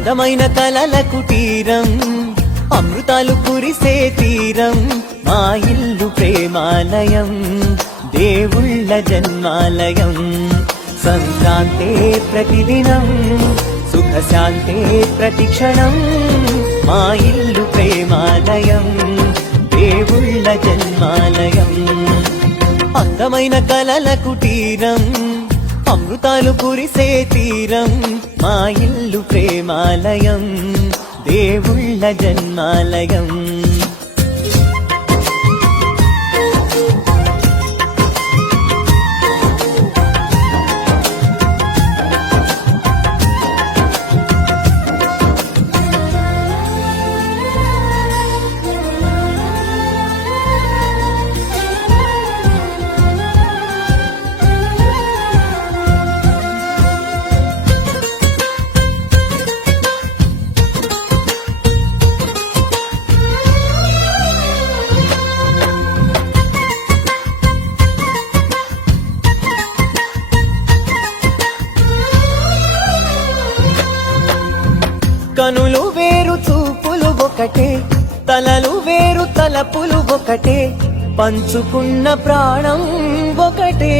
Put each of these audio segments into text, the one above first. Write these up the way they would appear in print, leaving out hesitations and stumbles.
అందమైన కలల కుటీరం, అమృతాలు కురిసే తీరం, మా ఇల్లు ప్రేమాలయం, దేవుళ్ళ జన్మాలయం. సంక్రాంతే ప్రతిదినం, సుఖశాంతే ప్రతిక్షణం, మా ఇల్లు ప్రేమాలయం, దేవుళ్ళ జన్మాలయం. అందమైన కలల కుటీరం, అమృతాలు కురిసే తీరం, మా ఇల్లు ప్రేమాలయం, దేవుళ్ళ జన్మాలయం. కనులు వేరు చూపులు ఒకటే, తలలు వేరు తలపులు ఒకటే, పంచుకున్న ప్రాణం ఒకటే.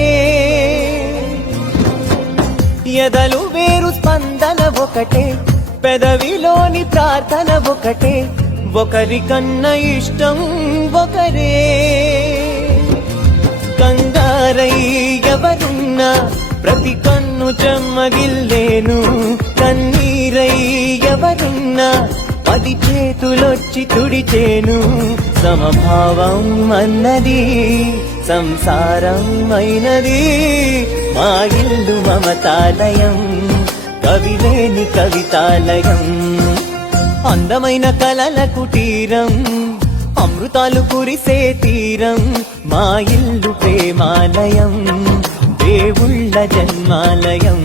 ఎదలు వేరు స్పందన ఒకటే, పెదవిలోని ప్రార్థన ఒకటే, ఒకరికన్నా ఇష్టం ఒకరే. కంగారై ఎవరున్నా ప్రతి కన్ను చెమ్మగిల్లేను, కన్నీరై ఎవరున్నా 10 చేతులొచ్చి తుడిచేను. సమభావం అన్నది సంసారం అయినది, మా ఇల్లు మమతాలయం, కవిలేని కవితాలయం. అందమైన కలల కుటీరం, అమృతాలు కురిసే తీరం, మా ఇల్లు ప్రేమాలయం, దేవుళ్ళ జన్మాలయం.